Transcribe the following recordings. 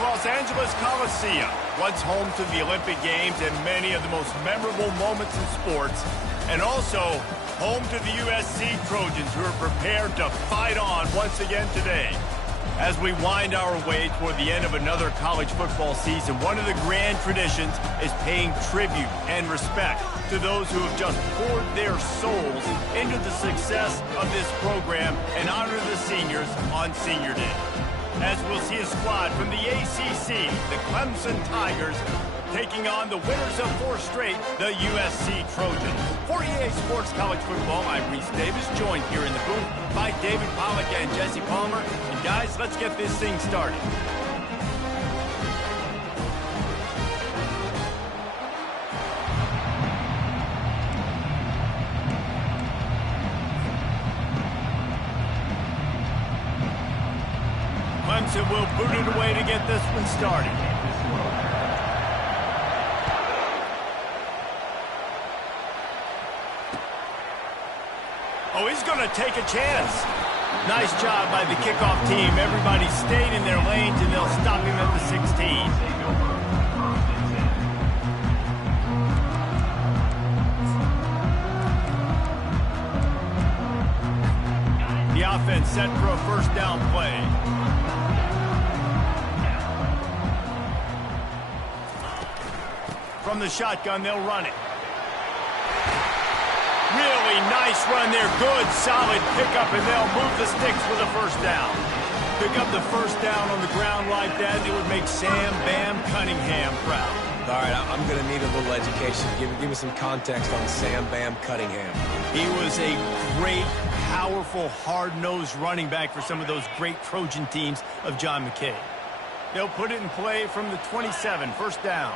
Los Angeles Coliseum, once home to the Olympic Games and many of the most memorable moments in sports, and also home to the USC Trojans, who are prepared to fight on once again today. As we wind our way toward the end of another college football season, one of the grand traditions is paying tribute and respect to those who have just poured their souls into the success of this program and honor the seniors on Senior Day. As we'll see a squad from the ACC, the Clemson Tigers, taking on the winners of 4 straight, the USC Trojans. For EA Sports College Football, I'm Reese Davis, joined here in the booth by David Pollack and Jesse Palmer. And guys, let's get this thing started. Clemson will boot it away to get this one started. Oh, he's going to take a chance. Nice job by the kickoff team. Everybody stayed in their lanes, and they'll stop him at the 16. The offense set for a first down play. From the shotgun, they'll run it. Really nice run there. Good, solid pickup, and they'll move the sticks for the first down. Pick up the first down on the ground like that, it would make Sam Bam Cunningham proud. All right, I'm going to need a little education. Give me some context on Sam Bam Cunningham. He was a great, powerful, hard-nosed running back for some of those great Trojan teams of John McKay. They'll put it in play from the 27, first down.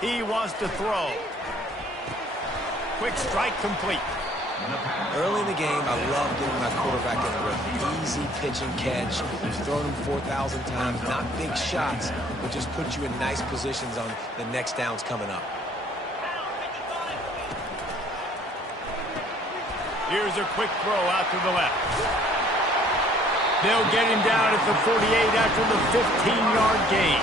He wants to throw. Quick strike complete. Early in the game, I love getting my quarterback in a rhythm. Easy pitch and catch. You've thrown him 4,000 times. Not big shots, but just put you in nice positions on the next downs coming up. Here's a quick throw out to the left. They'll get him down at the 48 after the 15-yard gain.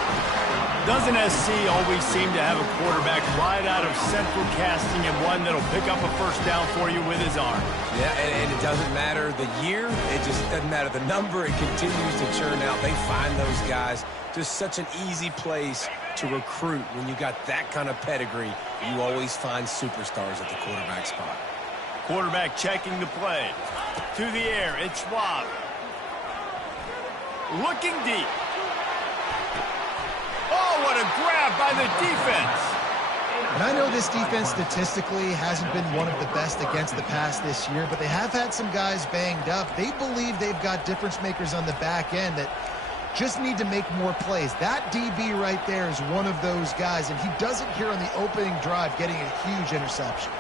Doesn't SC always seem to have a quarterback right out of central casting and one that'll pick up a first down for you with his arm? Yeah, and it doesn't matter the year. It just doesn't matter the number. It continues to churn out. They find those guys. Just such an easy place to recruit. When you got that kind of pedigree, you always find superstars at the quarterback spot. Quarterback checking the play. To the air, it's Schwab. Looking deep. Oh, what a grab by the defense. And I know this defense statistically hasn't been one of the best against the pass this year, but they have had some guys banged up. They believe they've got difference makers on the back end that just need to make more plays. That DB right there is one of those guys, and he does it here on the opening drive, getting a huge interception.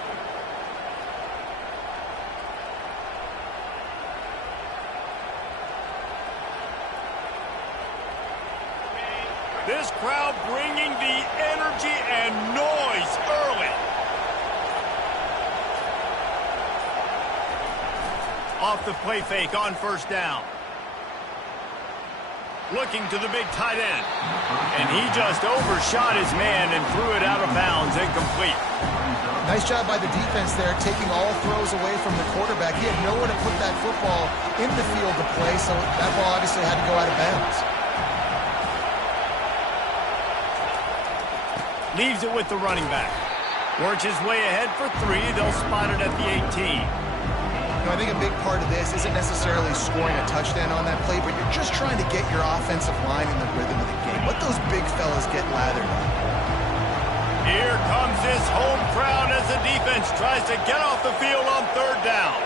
This crowd bringing the energy and noise early. Off the play fake on first down. Looking to the big tight end. And he just overshot his man and threw it out of bounds, incomplete. Nice job by the defense there, taking all throws away from the quarterback. He had nowhere to put that football in the field to play, so that ball obviously had to go out of bounds. Leaves it with the running back. Works his way ahead for 3. They'll spot it at the 18. I think a big part of this isn't necessarily scoring a touchdown on that play, but you're just trying to get your offensive line in the rhythm of the game. Let those big fellas get lathered up. Here comes this home crowd as the defense tries to get off the field on third down.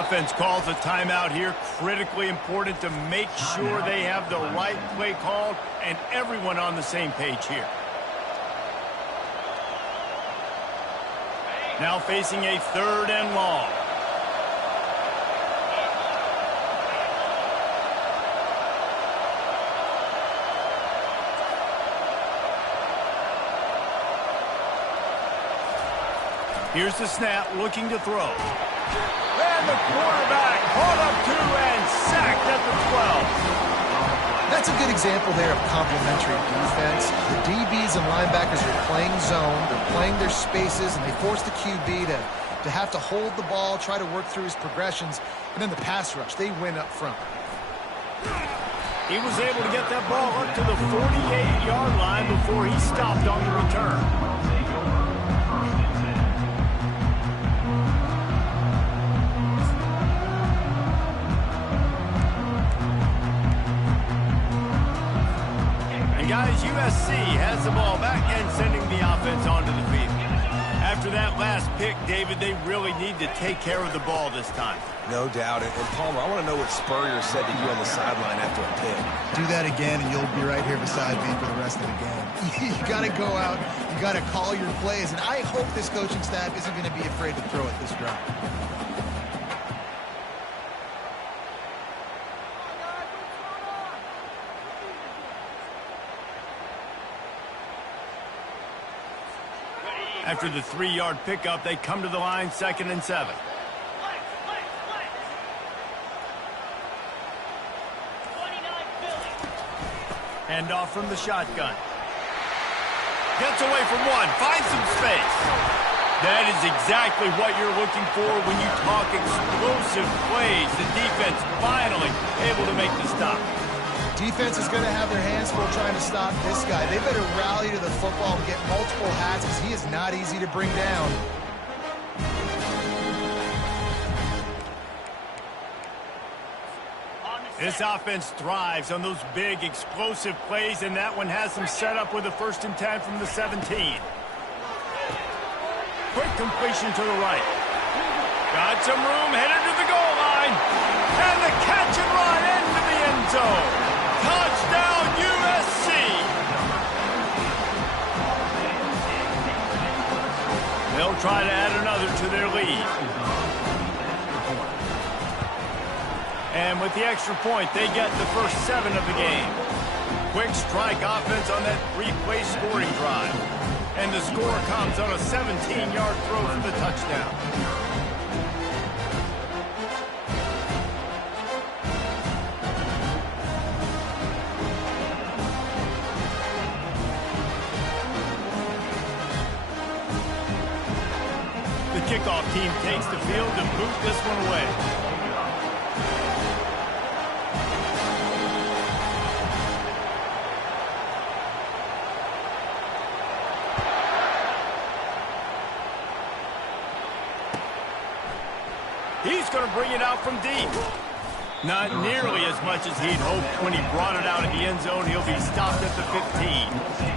Offense calls a timeout here. Critically important to make sure they have the right play called and everyone on the same page here. Now facing a 3rd and long. Here's the snap, looking to throw. And the quarterback caught up 2 and sacked at the 12. That's a good example there of complementary defense. The DBs and linebackers are playing zone, they're playing their spaces, and they force the QB to have to hold the ball, try to work through his progressions, and then the pass rush, they win up front. He was able to get that ball up to the 48-yard line before he stopped on the return. Guys, USC has the ball back and sending the offense onto the field. After that last pick, David, they really need to take care of the ball this time. No doubt. And Palmer, I want to know what Spurrier said to you on the sideline after a pick. Do that again, and you'll be right here beside me for the rest of the game. You got to go out. You got to call your plays. And I hope this coaching staff isn't going to be afraid to throw it this drive. After the 3-yard pickup, they come to the line, 2nd and 7. Hand off from the shotgun. Gets away from one, finds some space. That is exactly what you're looking for when you talk explosive plays. The defense finally able to make the stop. Defense is going to have their hands full trying to stop this guy. They better rally to the football and get multiple hats because he is not easy to bring down. This offense thrives on those big, explosive plays, and that one has them set up with a 1st and 10 from the 17. Quick completion to the right. Got some room, headed to the goal line. And the catch and run into the end zone. Touchdown, USC! They'll try to add another to their lead. And with the extra point, they get the first 7 of the game. Quick strike offense on that 3-play scoring drive. And the score comes on a 17-yard throw for the touchdown. The kickoff team takes the field to boot this one away. He's going to bring it out from deep. Not nearly as much as he'd hoped when he brought it out of the end zone. He'll be stopped at the 15.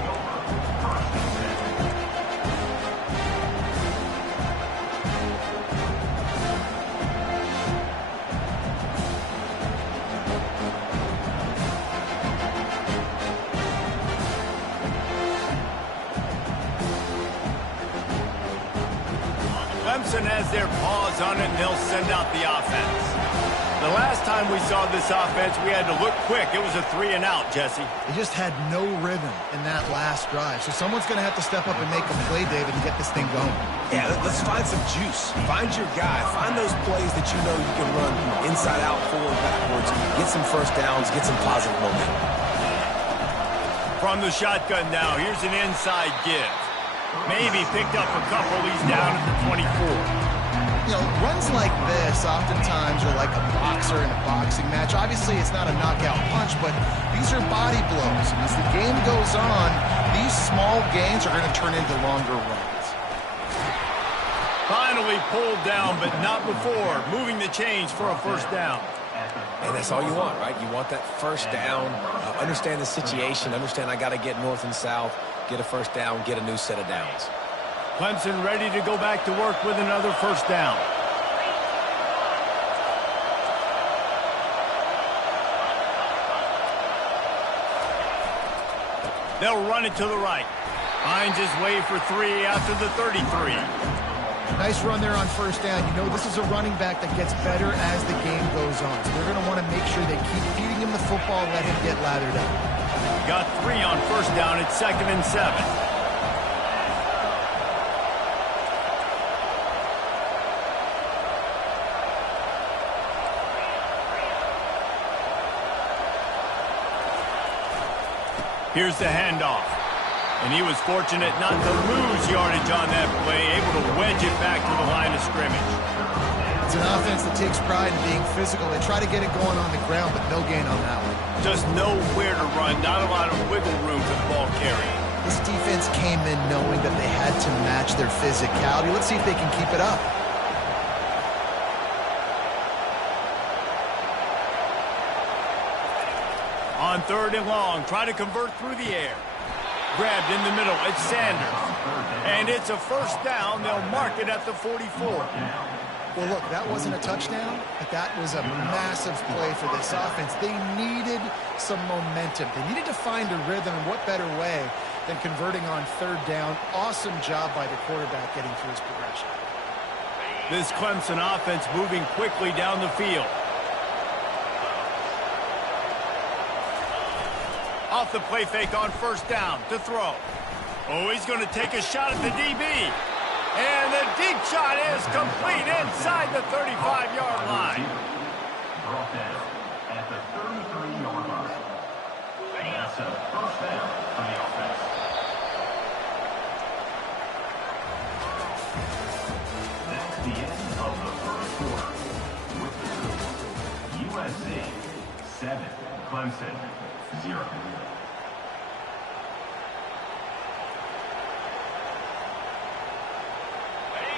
Clemson has their paws on it, and they'll send out the offense. The last time we saw this offense, we had to look quick. It was a 3-and-out, Jesse. They just had no rhythm in that last drive. So someone's going to have to step up and make a play, David, and get this thing going. Yeah, let's find some juice. Find your guy. Find those plays that you know you can run inside out, forward, backwards. Get some first downs. Get some positive momentum. From the shotgun now, here's an inside give. Maybe picked up a couple. He's down at the 24. You know, runs like this oftentimes are like a boxer in a boxing match. Obviously, it's not a knockout punch, but these are body blows. And as the game goes on, these small gains are going to turn into longer runs. Finally pulled down, but not before. Moving the chains for a first down. And that's all you want, right? You want that first down. Understand the situation. Understand I got to get north and south. Get a first down. Get a new set of downs. Clemson ready to go back to work with another first down. They'll run it to the right. Finds his way for 3 after the 33. Nice run there on first down. You know, this is a running back that gets better as the game goes on. So they're going to want to make sure they keep feeding him the football, let him get lathered up. Got 3 on first down at 2nd and 7. Here's the handoff. And he was fortunate not to lose yardage on that play, able to wedge it back to the line of scrimmage. It's an offense that takes pride in being physical. They try to get it going on the ground, but no gain on that one. Just nowhere to run, not a lot of wiggle room for the ball carrier. This defense came in knowing that they had to match their physicality. Let's see if they can keep it up. On 3rd and long, try to convert through the air. Grabbed in the middle, it's Sanders. And it's a first down. They'll mark it at the 44. Well, look, that wasn't a touchdown, but that was a massive play for this offense. They needed some momentum. They needed to find a rhythm, and what better way than converting on 3rd down. Awesome job by the quarterback getting through his progression. This Clemson offense moving quickly down the field. Off the play fake on 1st down to throw. Oh, he's going to take a shot at the DB. And the deep shot is complete inside the 35-yard line. Brought down at the 33-yard line. That's a first down for the offense. That's the end of the first quarter. With the score, USC 7, Clemson 0.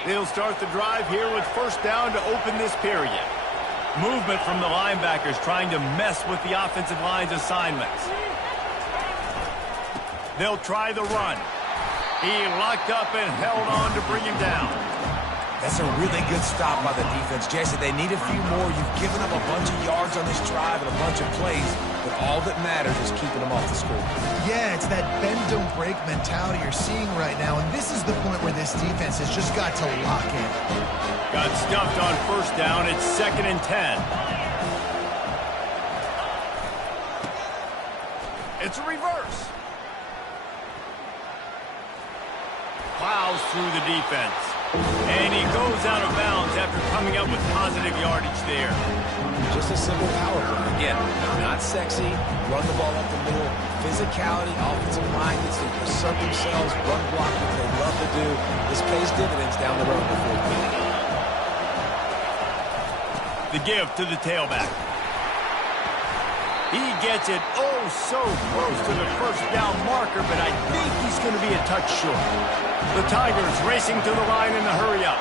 They'll start the drive here with 1st down to open this period. Movement from the linebackers trying to mess with the offensive line's assignments. They'll try the run. He locked up and held on to bring him down. That's a really good stop by the defense. Jason, they need a few more. You've given up a bunch of yards on this drive and a bunch of plays, but all that matters is keeping them off the score. Yeah, it's that bend don't break mentality you're seeing right now, and this is the point where this defense has just got to lock in. Got stuffed on 1st down. It's 2nd and 10. It's a reverse. Plows through the defense. And he goes out of bounds after coming up with positive yardage there. Just a simple power play. Again, not sexy. Run the ball up the middle. Physicality, offensive line gets to assert themselves, run block, what they love to do. This pays dividends down the road before we. The give to the tailback. He gets it oh so close to the 1st down marker, but I think he's going to be a touch short. The Tigers racing to the line in the hurry-up.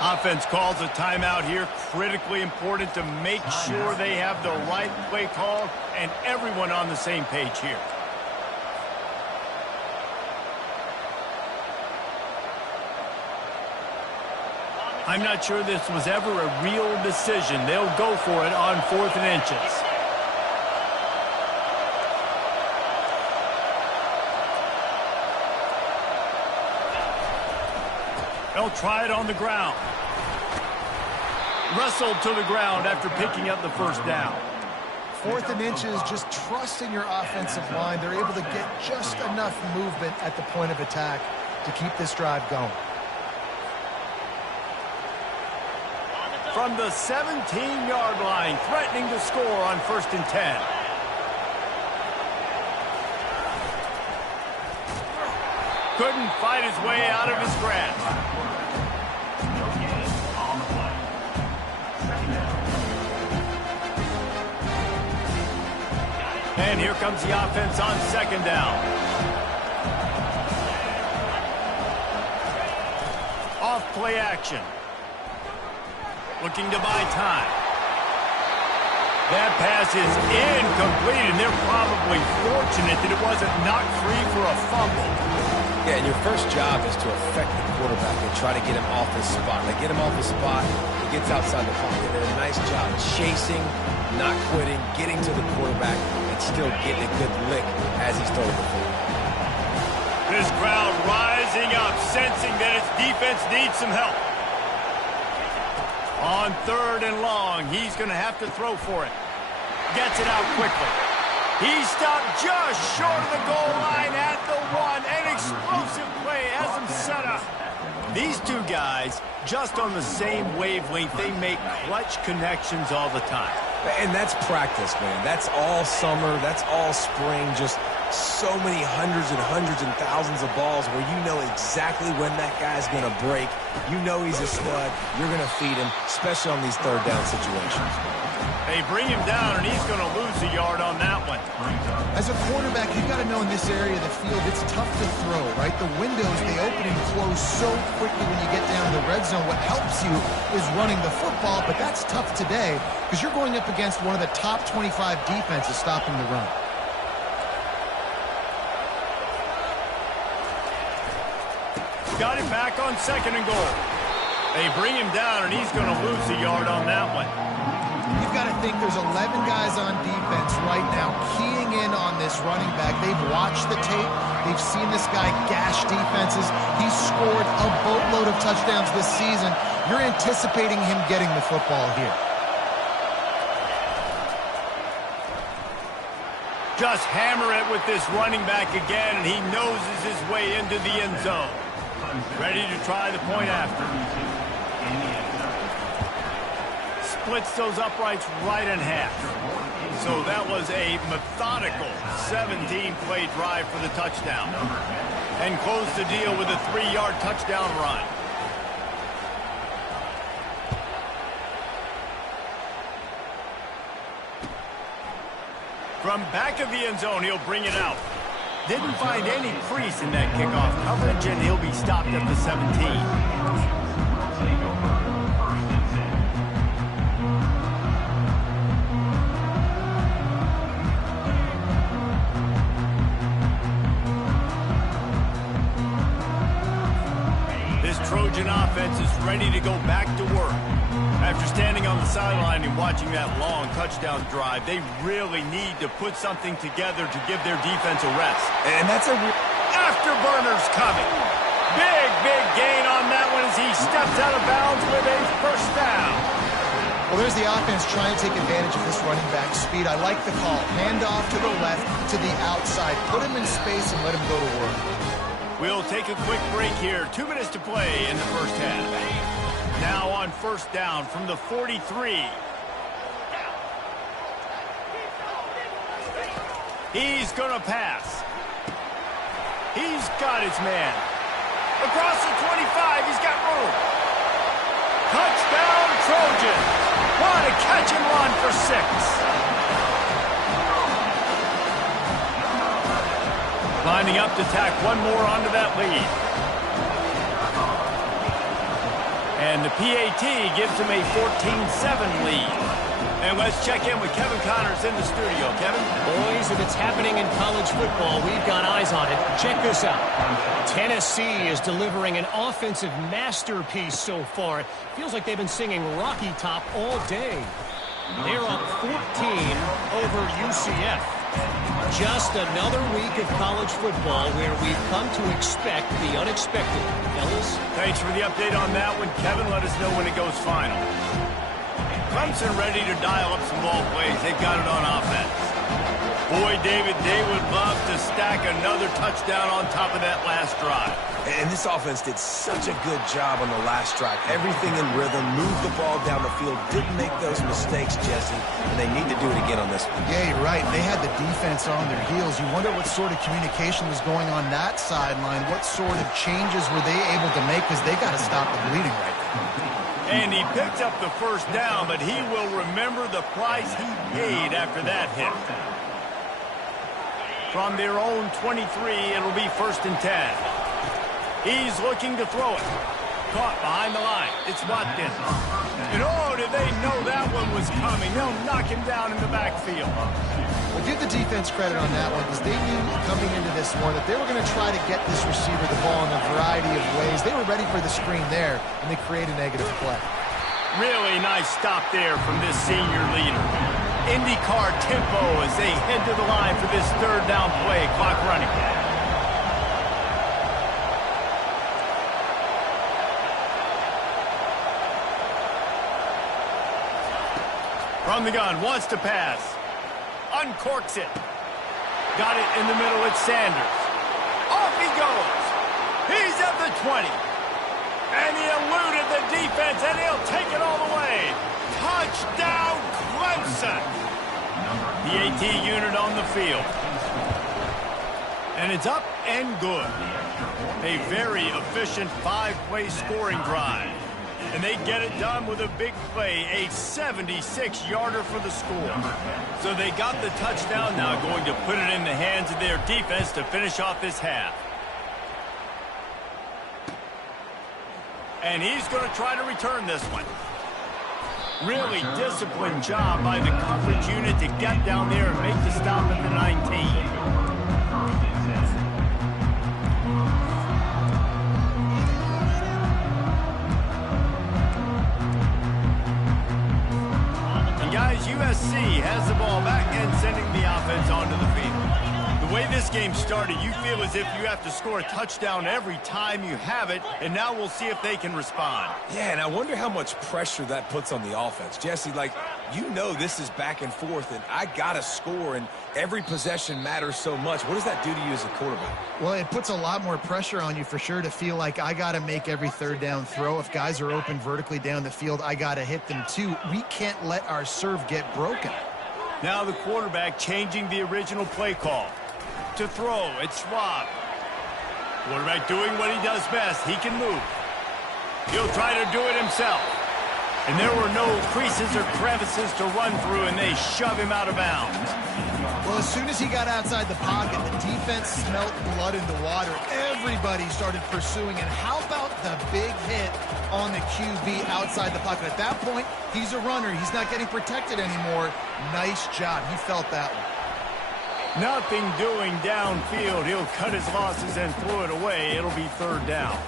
Offense calls a timeout here. Critically important to make sure they have the right play call and everyone on the same page here. I'm not sure this was ever a real decision. They'll go for it on 4th and inches. They'll try it on the ground. Wrestled to the ground after picking up the 1st down. 4th and inches, just trusting your offensive line. They're able to get just enough movement at the point of attack to keep this drive going. From the 17-yard line, threatening to score on 1st and 10. Couldn't fight his way out of his grasp. No gain on the play. 2nd down. And here comes the offense on 2nd down. Off play action. Looking to buy time. That pass is incomplete, and they're probably fortunate that it wasn't knocked free for a fumble. Yeah, and your first job is to affect the quarterback and try to get him off his spot. They get him off his spot, he gets outside the pocket. They did a nice job chasing, not quitting, getting to the quarterback, and still getting a good lick as he's throwing the football. This crowd rising up, sensing that its defense needs some help. On 3rd and long, he's going to have to throw for it. Gets it out quickly. He stopped just short of the goal line at the 1. An explosive play has him set up. These two guys, just on the same wavelength, they make clutch connections all the time. And that's practice, man. That's all summer. That's all spring. Just so many hundreds and thousands of balls where you know exactly when that guy's going to break. You know he's a stud. You're going to feed him, especially on these third down situations. They bring him down, and he's going to lose a yard on that one. As a quarterback, you've got to know in this area of the field, it's tough to throw, right? The windows, they open and close so quickly when you get down to the red zone. What helps you is running the football, but that's tough today because you're going up against one of the top 25 defenses stopping the run. Got him back on 2nd and goal. They bring him down, and he's going to lose a yard on that one. You've got to think there's 11 guys on defense right now keying in on this running back. They've watched the tape. They've seen this guy gash defenses. He's scored a boatload of touchdowns this season. You're anticipating him getting the football here. Just hammer it with this running back again, and he noses his way into the end zone. Ready to try the point after. Splits those uprights right in half. So that was a methodical 17-play drive for the touchdown. And close the deal with a 3-yard touchdown run. From back of the end zone, he'll bring it out. Didn't find any crease in that kickoff coverage, and he'll be stopped at the 17. Trojan offense is ready to go back to work. After standing on the sideline and watching that long touchdown drive, they really need to put something together to give their defense a rest. And that's a afterburner's coming. Big gain on that one as he steps out of bounds with a first down. Well, there's the offense trying to take advantage of this running back speed. I like the call. Hand off to the left, to the outside. Put him in space and let him go to work. We'll take a quick break here. 2 minutes to play in the first half. Now on first down from the 43. He's going to pass. He's got his man. Across the 25, he's got room. Touchdown, Trojans. What a catch and run for 6. Lining up to tack one more onto that lead. And the PAT gives him a 14-7 lead. And let's check in with Kevin Connors in the studio. Kevin? Boys, if it's happening in college football, we've got eyes on it. Check this out. Tennessee is delivering an offensive masterpiece so far. It feels like they've been singing Rocky Top all day. They're up 14 over UCF. Just another week of college football where we've come to expect the unexpected. Fellas? Thanks for the update on that one, Kevin. Let us know when it goes final. Clemson ready to dial up some ball plays. They've got it on offense. Boy, David, they would love to stack another touchdown on top of that last drive. And this offense did such a good job on the last drive. Everything in rhythm, moved the ball down the field, didn't make those mistakes, Jesse, and they need to do it again on this one. Yeah, you're right. They had the defense on their heels. You wonder what sort of communication was going on that sideline. What sort of changes were they able to make because they got to stop the bleeding right now. And he picked up the first down, but he will remember the price he paid after that hit. From their own 23, it'll be 1st and 10. He's looking to throw it. Caught behind the line. It's Watkins. And oh, did they know that one was coming. They'll knock him down in the backfield. Well, give the defense credit on that one because they knew coming into this one that they were going to try to get this receiver the ball in a variety of ways. They were ready for the screen there, and they create a negative play. Really nice stop there from this senior leader. IndyCar tempo as they head to the line for this 3rd down play. Clock running. From the gun, wants to pass. Uncorks it. Got it in the middle, it's Sanders. Off he goes. He's at the 20. And he eluded the defense, and he'll take it all the way. Touchdown, Clemson. The AT unit on the field. And it's up and good. A very efficient 5-play scoring drive. And they get it done with a big play, a 76-yarder for the score. So they got the touchdown, now going to put it in the hands of their defense to finish off this half. And he's going to try to return this one. Really disciplined job by the coverage unit to get down there and make the stop at the 19. Guys, USC has the ball back and sending the offense onto the field. The way this game started, you feel as if you have to score a touchdown every time you have it, and now we'll see if they can respond. Yeah, and I wonder how much pressure that puts on the offense. Jesse, like, you know this is back and forth, and I got to score, and every possession matters so much. What does that do to you as a quarterback? Well, it puts a lot more pressure on you for sure to feel like I got to make every third down throw. If guys are open vertically down the field, I got to hit them too. We can't let our serve get broken. Now the quarterback changing the original play call. To throw, it's Schwab. Quarterback doing what he does best. He can move. He'll try to do it himself. And there were no creases or crevices to run through, and they shove him out of bounds. Well, as soon as he got outside the pocket, the defense smelt blood in the water. Everybody started pursuing, and how about the big hit on the QB outside the pocket? At that point, he's a runner. He's not getting protected anymore. Nice job. He felt that one. Nothing doing downfield. He'll cut his losses and throw it away. It'll be third down.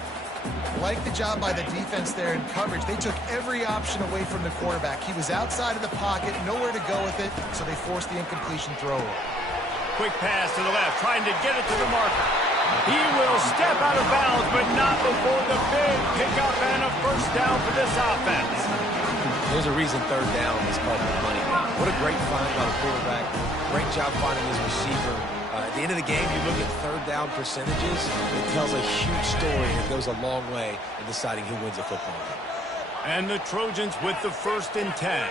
Like the job by the defense there in coverage. They took every option away from the quarterback. He was outside of the pocket, nowhere to go with it, so they forced the incompletion throw. Quick pass to the left, trying to get it to the marker. He will step out of bounds, but not before the big pickup and a first down for this offense. There's a reason third down is called the money. What a great find by the quarterback. Great job finding his receiver. At the end of the game, you look at third down percentages, it tells a huge story and it goes a long way in deciding who wins a football game. And the Trojans with the 1st and 10.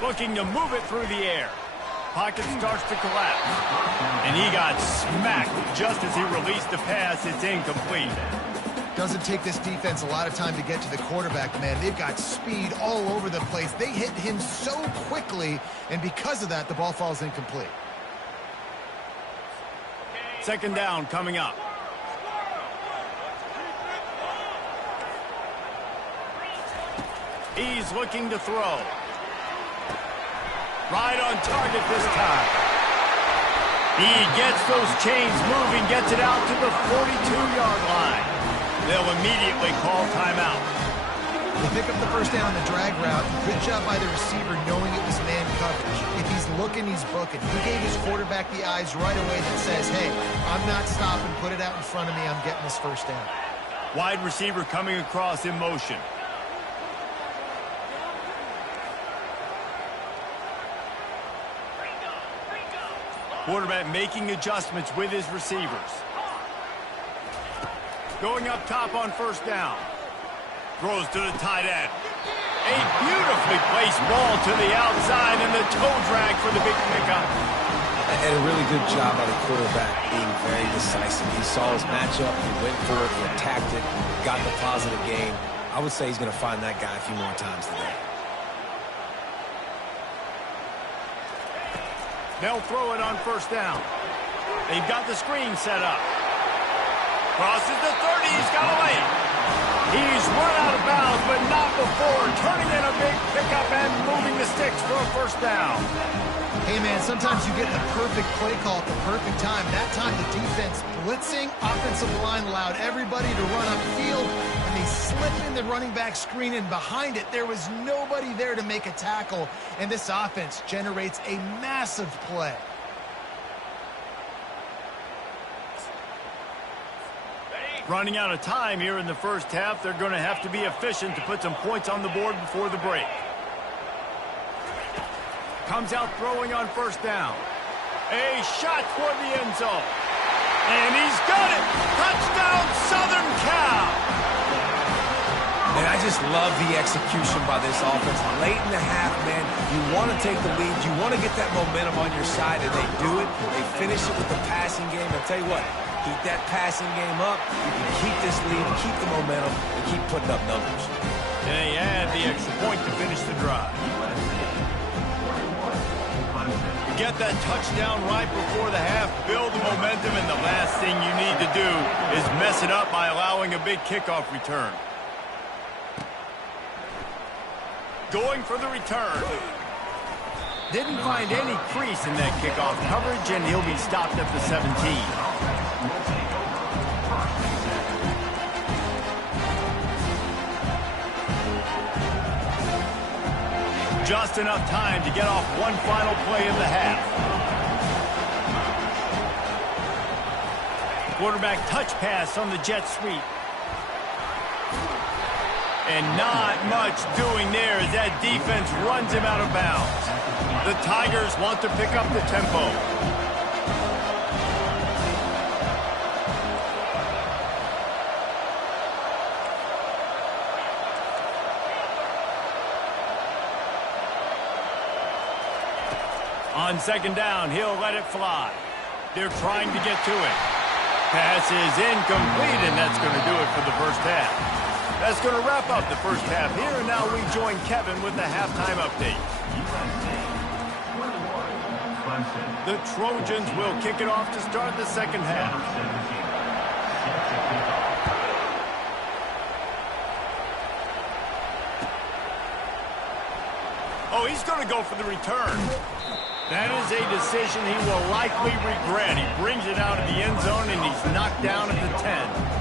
Looking to move it through the air. Pocket starts to collapse. And he got smacked just as he released the pass. It's incomplete. Doesn't take this defense a lot of time to get to the quarterback, man. They've got speed all over the place. They hit him so quickly, and because of that, the ball falls incomplete. Second down coming up. He's looking to throw. Right on target this time. He gets those chains moving, gets it out to the 42-yard line. They'll immediately call timeout. They pick up the first down on the drag route. Good job by the receiver knowing it was man coverage. If he's looking, he's booking. He gave his quarterback the eyes right away that says, hey, I'm not stopping. Put it out in front of me. I'm getting this first down. Wide receiver coming across in motion. Quarterback making adjustments with his receivers. Going up top on first down. Throws to the tight end. A beautifully placed ball to the outside and the toe drag for the big pickup. And a really good job by the quarterback being very decisive. He saw his matchup, he went for it, he attacked it, got the positive gain. I would say he's going to find that guy a few more times today. They'll throw it on first down. They've got the screen set up. Crosses the 30, he's got away. He's run out of bounds, but not before turning in a big pickup and moving the sticks for a first down. Hey, man, sometimes you get the perfect play call at the perfect time. That time the defense blitzing, offensive line allowed everybody to run upfield, and they slip in the running back screen, and behind it, there was nobody there to make a tackle, and this offense generates a massive play. Running out of time here in the first half. They're going to have to be efficient to put some points on the board before the break. Comes out throwing on first down. A shot for the end zone. And he's got it. Touchdown, Southern Cal. just love the execution by this offense. Late in the half, man, you want to take the lead. You want to get that momentum on your side, and they do it. They finish it with the passing game. I'll tell you what, keep that passing game up. You can keep this lead, keep the momentum, and keep putting up numbers. And they add the extra point to finish the drive. Get that touchdown right before the half, build the momentum, and the last thing you need to do is mess it up by allowing a big kickoff return. Going for the return. Didn't find any crease in that kickoff coverage, and he'll be stopped at the 17. Just enough time to get off one final play of the half. Quarterback touch pass on the jet sweep. And not much doing there as that defense runs him out of bounds. The Tigers want to pick up the tempo. On second down, he'll let it fly. They're trying to get to it. Pass is incomplete, and that's going to do it for the first half. That's going to wrap up the first half here, and now we join Kevin with the halftime update. The Trojans will kick it off to start the second half. Oh, he's going to go for the return. That is a decision he will likely regret. He brings it out of the end zone, and he's knocked down at the 10.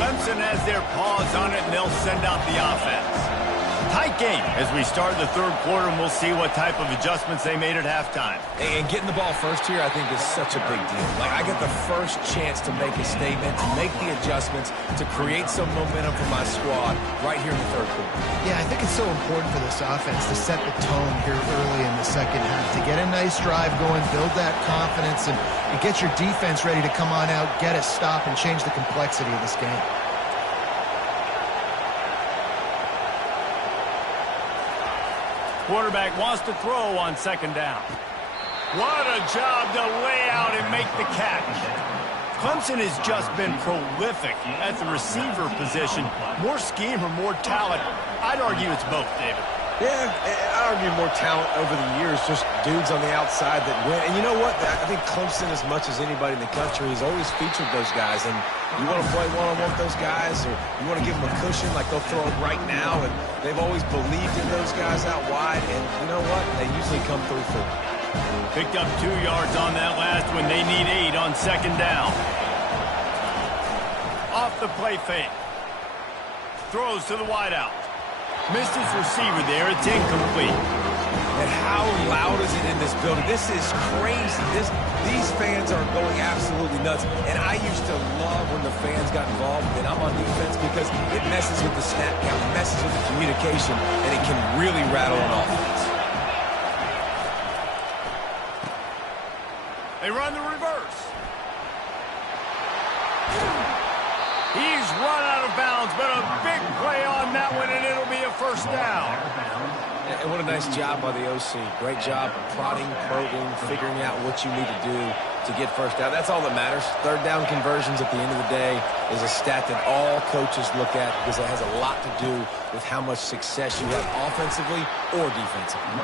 Clemson has their paws on it, and they'll send out the offense. Tight game as we start the third quarter, and we'll see what type of adjustments they made at halftime. And getting the ball first here, I think, is such a big deal. Like, I get the first chance to make a statement, to make the adjustments, to create some momentum for my squad right here in the third quarter. Yeah, I think it's so important for this offense to set the tone here early in the second half, to get a nice drive going, build that confidence, and get your defense ready to come on out, get a stop, and change the complexity of this game. Quarterback wants to throw on second down. What a job to lay out and make the catch. Clemson has just been prolific at the receiver position. More scheme or more talent? I'd argue it's both, David. Yeah, I'd argue more talent over the years, just dudes on the outside that win. And you know what? I think Clemson, as much as anybody in the country, has always featured those guys. And you want to play one-on-one with those guys, or you want to give them a cushion like they'll throw it right now. And they've always believed in those guys out wide. And you know what? They usually come through for them. Picked up 2 yards on that last one. They need 8 on second down. Off the play fake. Throws to the wideout. Missed his receiver there. It's incomplete. And how loud is it in this building? This is crazy. These fans are going absolutely nuts. And I used to love when the fans got involved, and I'm on defense, because it messes with the snap count, it messes with the communication, and it can really rattle an offense. They run the reverse. He's run out of bounds, but a big play on that one, and it'll be a first down. And what a nice job by the OC. Great job prodding, probing, figuring out what you need to do to get first down. That's all that matters. Third down conversions at the end of the day is a stat that all coaches look at, because it has a lot to do with how much success you have offensively or defensively.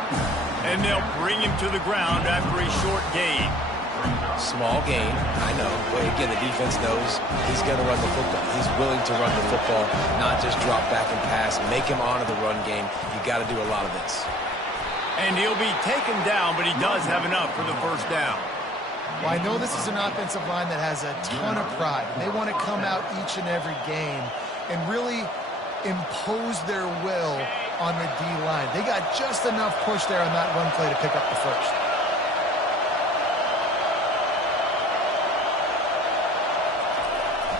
And they'll bring him to the ground after a short gain. Small gain, I know. But again, the defense knows he's going to run the football. He's willing to run the football, not just drop back and pass. Make him honor the run game. You got to do a lot of this. And he'll be taken down, but he does have enough for the first down. Well, I know this is an offensive line that has a ton of pride. They want to come out each and every game and really impose their will on the D-line. They got just enough push there on that run play to pick up the first.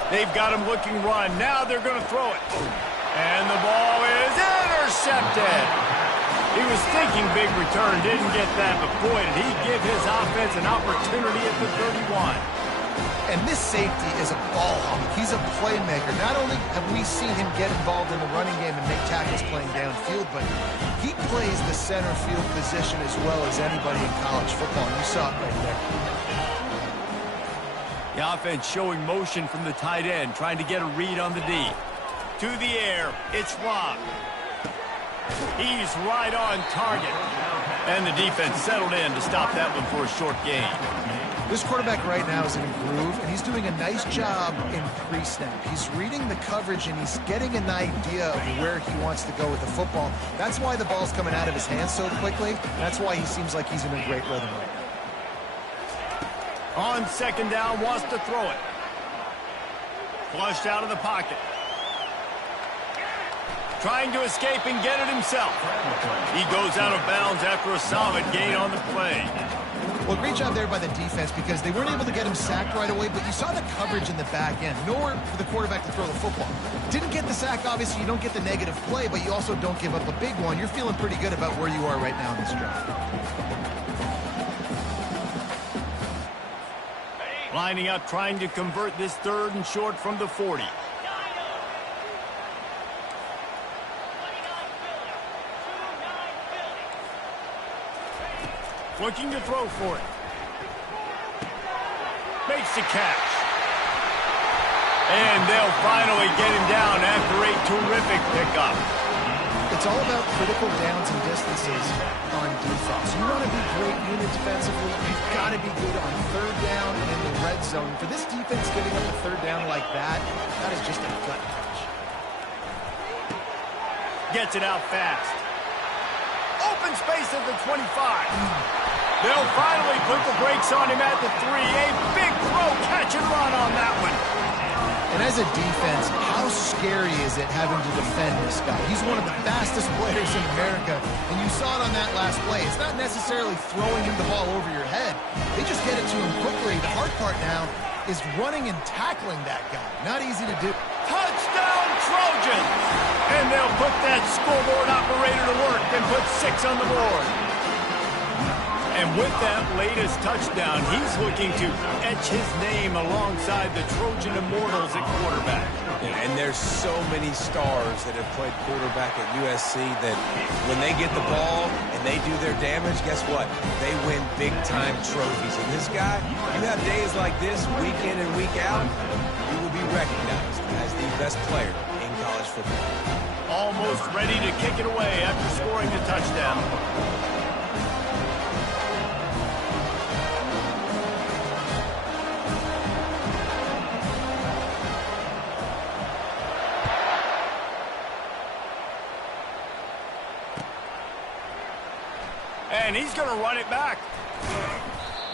They've got him looking run. Now they're going to throw it. And the ball is intercepted. He was thinking big return, didn't get that, but boy, did he give his offense an opportunity at the 31. And this safety is a ball hawk. He's a playmaker. Not only have we seen him get involved in the running game and make tackles playing downfield, but he plays the center field position as well as anybody in college football. And you saw it right there. The offense showing motion from the tight end, trying to get a read on the D. To the air, it's Rob. He's right on target. And the defense settled in to stop that one for a short gain. This quarterback right now is in a groove, and he's doing a nice job in pre-snap. He's reading the coverage, and he's getting an idea of where he wants to go with the football. That's why the ball's coming out of his hands so quickly. That's why he seems like he's in a great rhythm right now. On second down, wants to throw it. Flushed out of the pocket. Trying to escape and get it himself. He goes out of bounds after a solid gain on the play. Well, great job there by the defense because they weren't able to get him sacked right away, but you saw the coverage in the back end. Nowhere for the quarterback to throw the football. Didn't get the sack, obviously. You don't get the negative play, but you also don't give up a big one. You're feeling pretty good about where you are right now in this drive. Lining up, trying to convert this third and short from the 40. Looking to throw for it. Makes the catch. And they'll finally get him down after a terrific pickup. It's all about critical downs and distances on defense. You want to be great unit defensively. You've got to be good on third down and in the red zone. For this defense getting up a third down like that, that is just a gut punch. Gets it out fast. Open space at the 25. They'll finally put the brakes on him at the 3. A big throw, catch and run on that one. And as a defense, how scary is it having to defend this guy? He's one of the fastest players in America, and you saw it on that last play. It's not necessarily throwing him the ball over your head. They just get it to him quickly. The hard part now is running and tackling that guy. Not easy to do. Touchdown, Trojans! And they'll put that scoreboard operator to work and put 6 on the board. And with that latest touchdown, he's looking to etch his name alongside the Trojan Immortals at quarterback. And there's so many stars that have played quarterback at USC that when they get the ball and they do their damage, guess what? They win big-time trophies. And this guy, you have days like this, week in and week out, you will be recognized as the best player in college football. Almost ready to kick it away after scoring the touchdown. And he's going to run it back.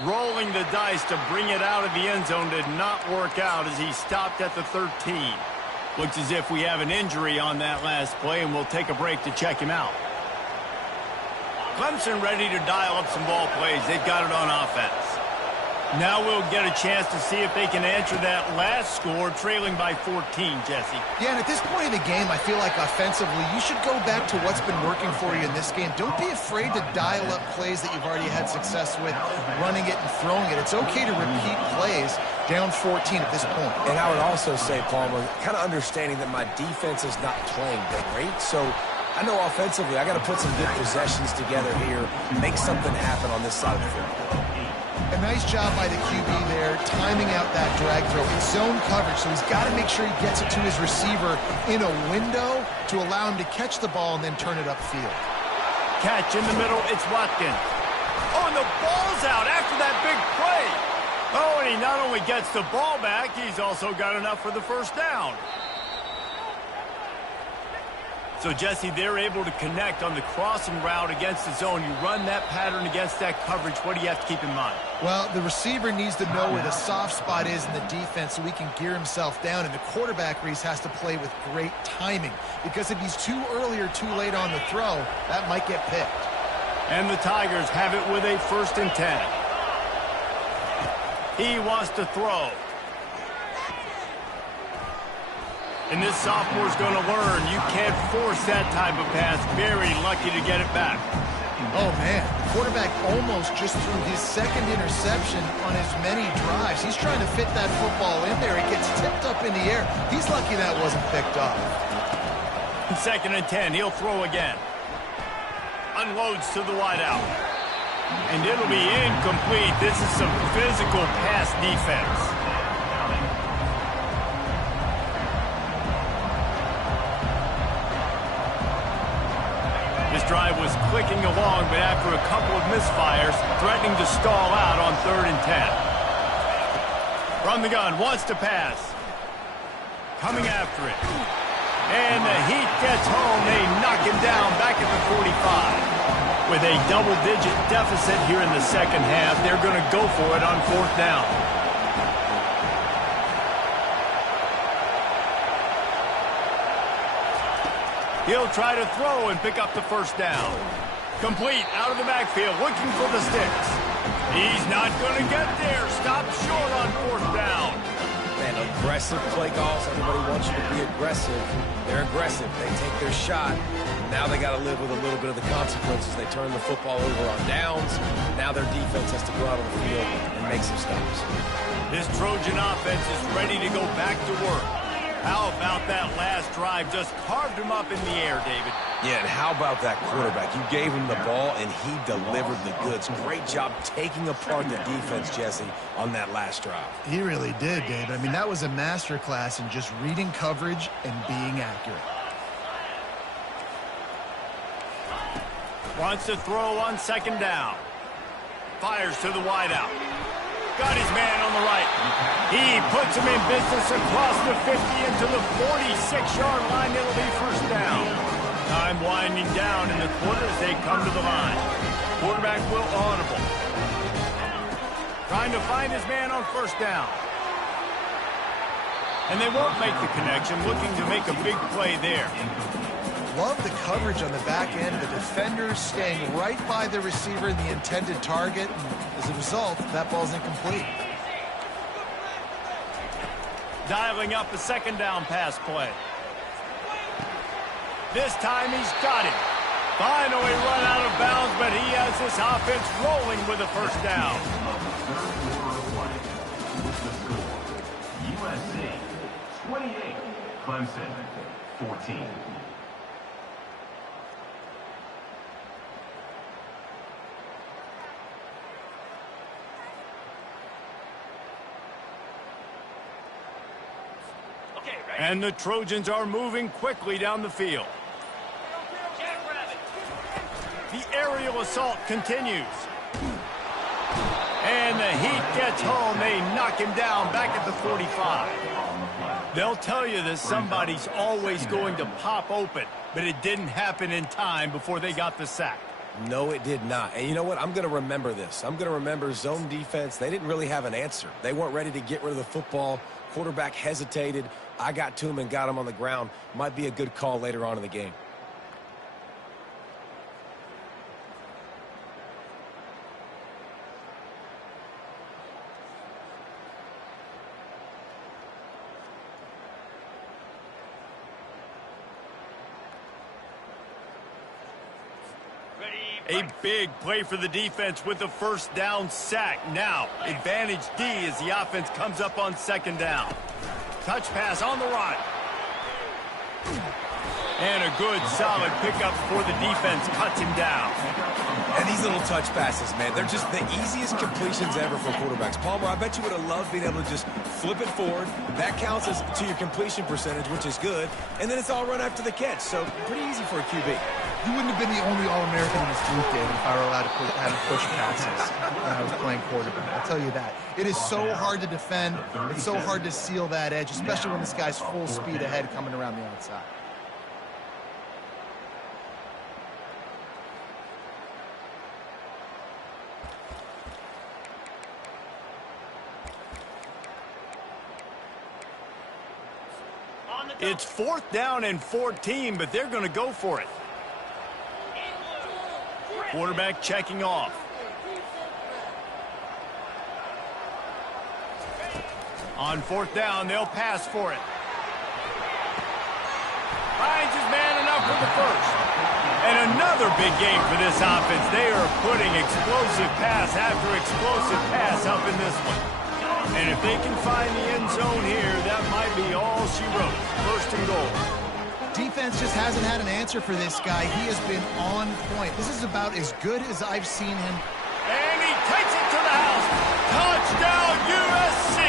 Rolling the dice to bring it out of the end zone did not work out as he stopped at the 13. Looks as if we have an injury on that last play, and we'll take a break to check him out. Clemson ready to dial up some ball plays. They've got it on offense. Now we'll get a chance to see if they can answer that last score, trailing by 14, Jesse. Yeah, and at this point in the game, I feel like offensively, you should go back to what's been working for you in this game. Don't be afraid to dial up plays that you've already had success with, running it and throwing it. It's okay to repeat plays down 14 at this point. And I would also say, Palmer, kind of understanding that my defense is not playing great, so I know offensively I got to put some good possessions together here, make something happen on this side of the football. A nice job by the QB there, timing out that drag throw. It's zone coverage, so he's got to make sure he gets it to his receiver in a window to allow him to catch the ball and then turn it upfield. Catch in the middle, it's Watkins. Oh, and the ball's out after that big play. Oh, and he not only gets the ball back, he's also got enough for the first down. So, Jesse, they're able to connect on the crossing route against the zone. You run that pattern against that coverage. What do you have to keep in mind? Well, the receiver needs to know where the soft spot is in the defense so he can gear himself down. And the quarterback, Reese, has to play with great timing. Because if he's too early or too late on the throw, that might get picked. And the Tigers have it with a 1st and 10. He wants to throw. And this sophomore's going to learn you can't force that type of pass. Very lucky to get it back. Oh, man. The quarterback almost just threw his second interception on as many drives. He's trying to fit that football in there. It gets tipped up in the air. He's lucky that wasn't picked up. 2nd and 10. He'll throw again. Unloads to the wideout. And it'll be incomplete. This is some physical pass defense. This drive was clicking along, but after a couple of misfires, threatening to stall out on 3rd and 10. From the gun, wants to pass. Coming after it. And the heat gets home. They knock him down back at the 45. With a double-digit deficit here in the second half, they're going to go for it on 4th down. He'll try to throw and pick up the 1st down. Complete out of the backfield, looking for the sticks. He's not going to get there. Stop short on 4th down. Man, aggressive play calls. Everybody wants you to be aggressive. They're aggressive. They take their shot. Now they got to live with a little bit of the consequences. They turn the football over on downs. Now their defense has to go out on the field and make some stops. This Trojan offense is ready to go back to work. How about that last drive? Just carved him up in the air, David. Yeah, and how about that quarterback? You gave him the ball, and he delivered the goods. Great job taking apart the defense, Jesse, on that last drive. He really did, David. I mean, that was a masterclass in just reading coverage and being accurate. Wants to throw on 2nd down. Fires to the wideout. Got his man on the right. He puts him in business across the 50 into the 46-yard line. It'll be 1st down. Time winding down in the quarter as they come to the line. Quarterback will audible. Trying to find his man on 1st down. And they won't make the connection, looking to make a big play there. Love the coverage on the back end. The defenders staying right by the receiver and the intended target. And as a result, that ball's incomplete. Dialing up a 2nd down pass play. This time he's got it. Finally run out of bounds, but he has this offense rolling with a 1st down. USC 28, Clemson 14. And the Trojans are moving quickly down the field. The aerial assault continues. And the heat gets home. They knock him down back at the 45. They'll tell you that somebody's always going to pop open, but it didn't happen in time before they got the sack. No, it did not. And you know what? I'm going to remember this. I'm going to remember zone defense. They didn't really have an answer. They weren't ready to get rid of the football. Quarterback hesitated. I got to him and got him on the ground. Might be a good call later on in the game. A big play for the defense with the 1st down sack. Now, advantage D as the offense comes up on 2nd down. Touch pass on the run. And a good, solid pickup before the defense cuts him down. And these little touch passes, man, they're just the easiest completions ever for quarterbacks. Palmer, I bet you would have loved being able to just flip it forward. That counts as to your completion percentage, which is good. And then it's all run after the catch, so pretty easy for a QB. You wouldn't have been the only All-American in this group, David, if I were allowed to have push passes when I was playing quarterback. I'll tell you that. It is so hard to defend. It's so hard to seal that edge, especially when this guy's full speed ahead coming around the outside. It's 4th down and 14, but they're going to go for it. Quarterback checking off. On 4th down, they'll pass for it. Finds his man enough for the 1st. And another big game for this offense. They are putting explosive pass after explosive pass up in this one. And if they can find the end zone here, that might be all she wrote. First and goal. Defense just hasn't had an answer for this guy. He has been on point. This is about as good as I've seen him. And he takes it to the house. Touchdown, USC.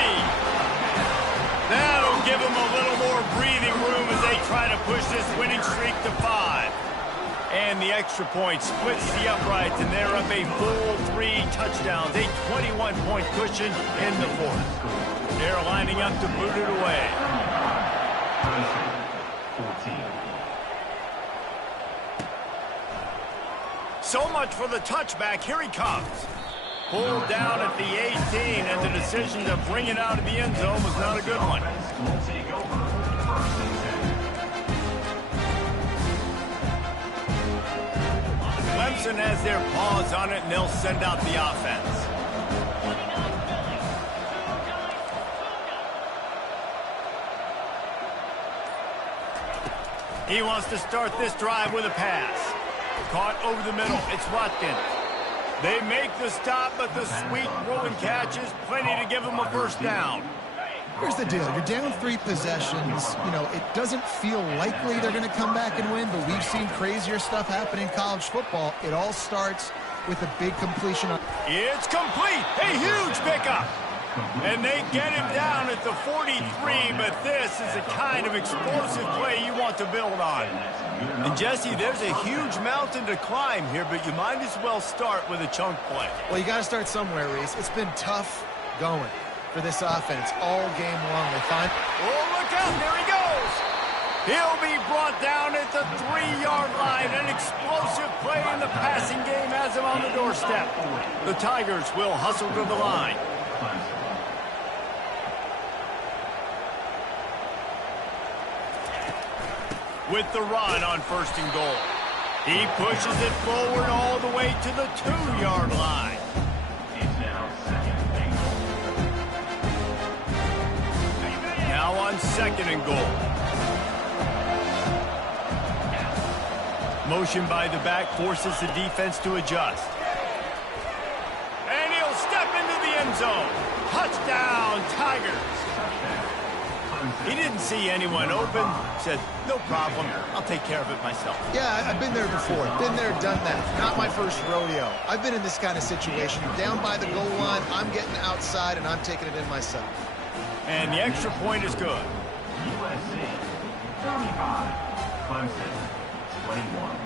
That'll give them a little more breathing room as they try to push this winning streak to 5. And the extra point splits the uprights, and they're up a full 3 touchdowns, a 21-point cushion in the 4th. They're lining up to boot it away. 14. So much for the touchback. Here he comes. Pulled down at the 18, and the decision to bring it out of the end zone was not a good one. Will take over first and 10. Clemson has their paws on it, and they'll send out the offense. He wants to start this drive with a pass. Caught over the middle. It's Watkins. They make the stop, but the sweet throw and catch is plenty to give them a first down. Here's the deal. You're down 3 possessions. You know, it doesn't feel likely they're going to come back and win, but we've seen crazier stuff happen in college football. It all starts with a big completion. It's complete. A huge pickup. And they get him down at the 43, but this is the kind of explosive play you want to build on. And, Jesse, there's a huge mountain to climb here, but you might as well start with a chunk play. Well, you got to start somewhere, Reese. It's been tough going for this offense all game long. They find... Oh, look out. There he goes. He'll be brought down at the 3-yard line. An explosive play in the passing game has him on the doorstep. The Tigers will hustle to the line. With the run on first and goal. He pushes it forward all the way to the 2-yard line. It's now second and goal. Now on second and goal. Motion by the back forces the defense to adjust. And he'll step into the end zone. Touchdown, Tigers. He didn't see anyone open. Said, no problem. I'll take care of it myself. Yeah, I've been there before. Been there, done that. Not my first rodeo. I've been in this kind of situation. Down by the goal line, I'm getting outside, and I'm taking it in myself. And the extra point is good. USC 35, Clemson 21.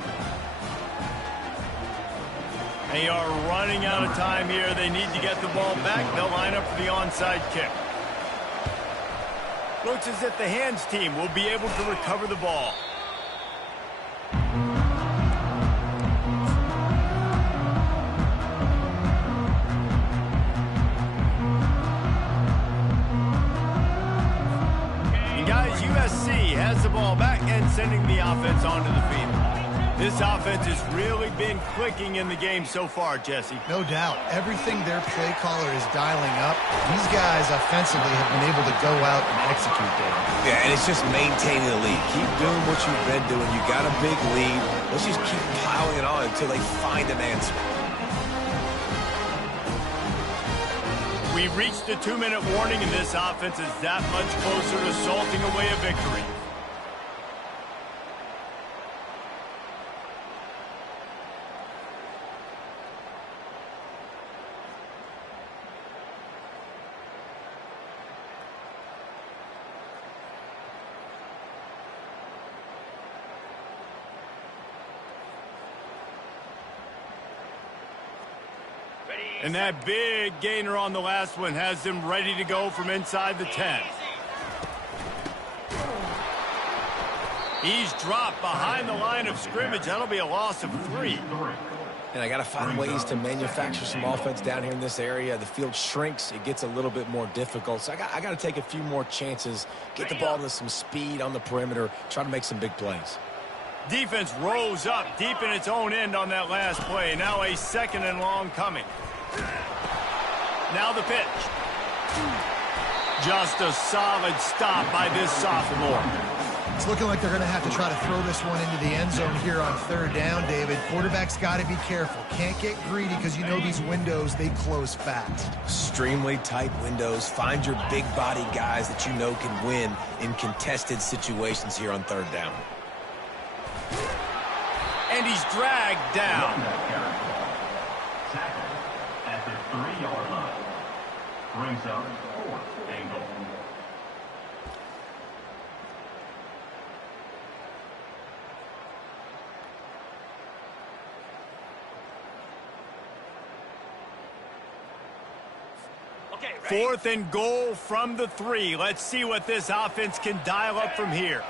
They are running out of time here. They need to get the ball back. They'll line up for the onside kick. Looks as if the hands team will be able to recover the ball. And guys, USC has the ball back and sending the offense onto the field. This offense has really been clicking in the game so far, Jesse. No doubt. Everything their play caller is dialing up, these guys offensively have been able to go out and execute there. Yeah, and it's just maintaining the lead. Keep doing what you've been doing. You got a big lead. Let's just keep piling it on until they find an answer. We've reached the 2-minute warning, and this offense is that much closer to salting away a victory. And that big gainer on the last one has them ready to go from inside the 10. He's dropped behind the line of scrimmage. That'll be a loss of 3. And I got to find ways to manufacture some offense down here in this area. The field shrinks. It gets a little bit more difficult. So I got to take a few more chances, get the ball to some speed on the perimeter, try to make some big plays. Defense rose up deep in its own end on that last play. Now a 2nd and long coming. Now the pitch. Just a solid stop by this sophomore. It's looking like they're going to have to try to throw this one into the end zone here on third down, David. Quarterback's got to be careful. Can't get greedy because you know these windows, they close fast. Extremely tight windows. Find your big body guys that you know can win in contested situations here on third down. And he's dragged down. Tackle at the 3-yard line. Brings up 4th and goal. Okay, 4th and goal from the 3. Let's see what this offense can dial up from here.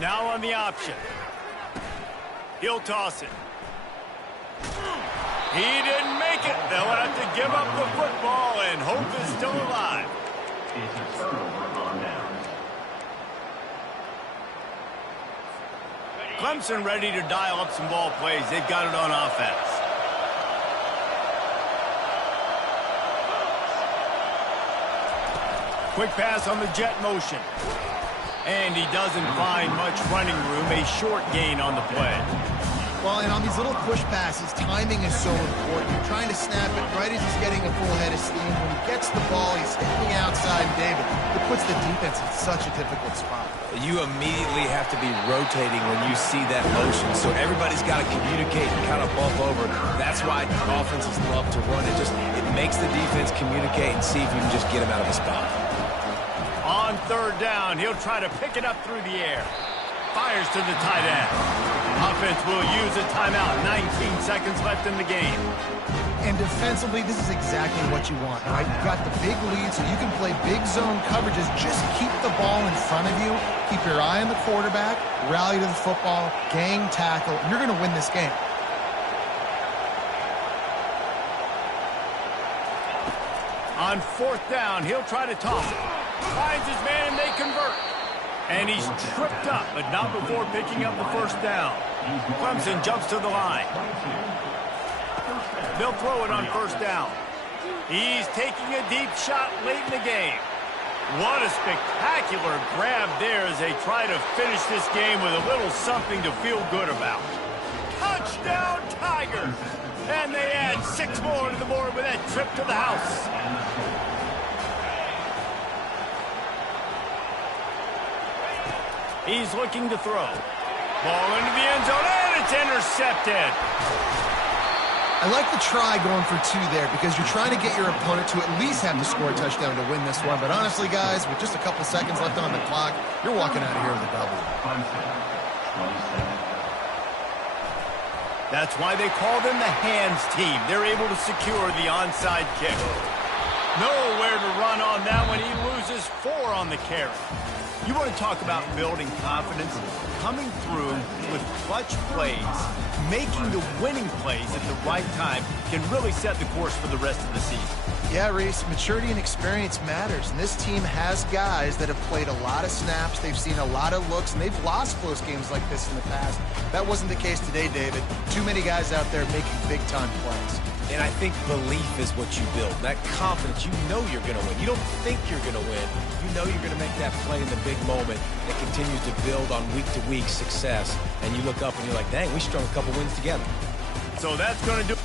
Now on the option. He'll toss it. He didn't make it. They'll have to give up the football, and hope is still alive. It's a turnover on downs. Clemson ready to dial up some ball plays. They've got it on offense. Quick pass on the jet motion. And he doesn't find much running room. A short gain on the play. Well, and on these little push passes, timing is so important. You're trying to snap it right as he's getting a full head of steam. When he gets the ball, he's hitting the outside, David. It puts the defense in such a difficult spot. You immediately have to be rotating when you see that motion, so everybody's got to communicate and kind of bump over. That's why offenses love to run it. It makes the defense communicate and see if you can just get him out of the spot. On third down, he'll try to pick it up through the air. Fires to the tight end. Offense will use a timeout. 19 seconds left in the game. And defensively, this is exactly what you want, right? You've got the big lead, so you can play big zone coverages. Just keep the ball in front of you. Keep your eye on the quarterback. Rally to the football. Gang tackle. You're going to win this game. On 4th down, he'll try to toss it. Finds his man, and they convert. And he's tripped up, but not before picking up the first down. Clemson jumps to the line. They'll throw it on first down. He's taking a deep shot late in the game. What a spectacular grab there as they try to finish this game with a little something to feel good about. Touchdown, Tigers! And they add 6 more to the board with that trip to the house. He's looking to throw. Ball into the end zone, and it's intercepted. I like the try going for 2 there because you're trying to get your opponent to at least have to score a touchdown to win this one. But honestly, guys, with just a couple seconds left on the clock, you're walking out of here with a double. That's why they call them the hands team. They're able to secure the onside kick. Nowhere to run on that one. He loses 4 on the carry. You want to talk about building confidence? Coming through with clutch plays, making the winning plays at the right time can really set the course for the rest of the season. Yeah, Reese, maturity and experience matters, and this team has guys that have played a lot of snaps, they've seen a lot of looks, and they've lost close games like this in the past. That wasn't the case today, David. Too many guys out there making big-time plays. And I think belief is what you build. That confidence, you know you're going to win. You don't think you're going to win. You know you're going to make that play in the big moment that continues to build on week-to-week success. And you look up and you're like, dang, we strung a couple wins together. So that's going to do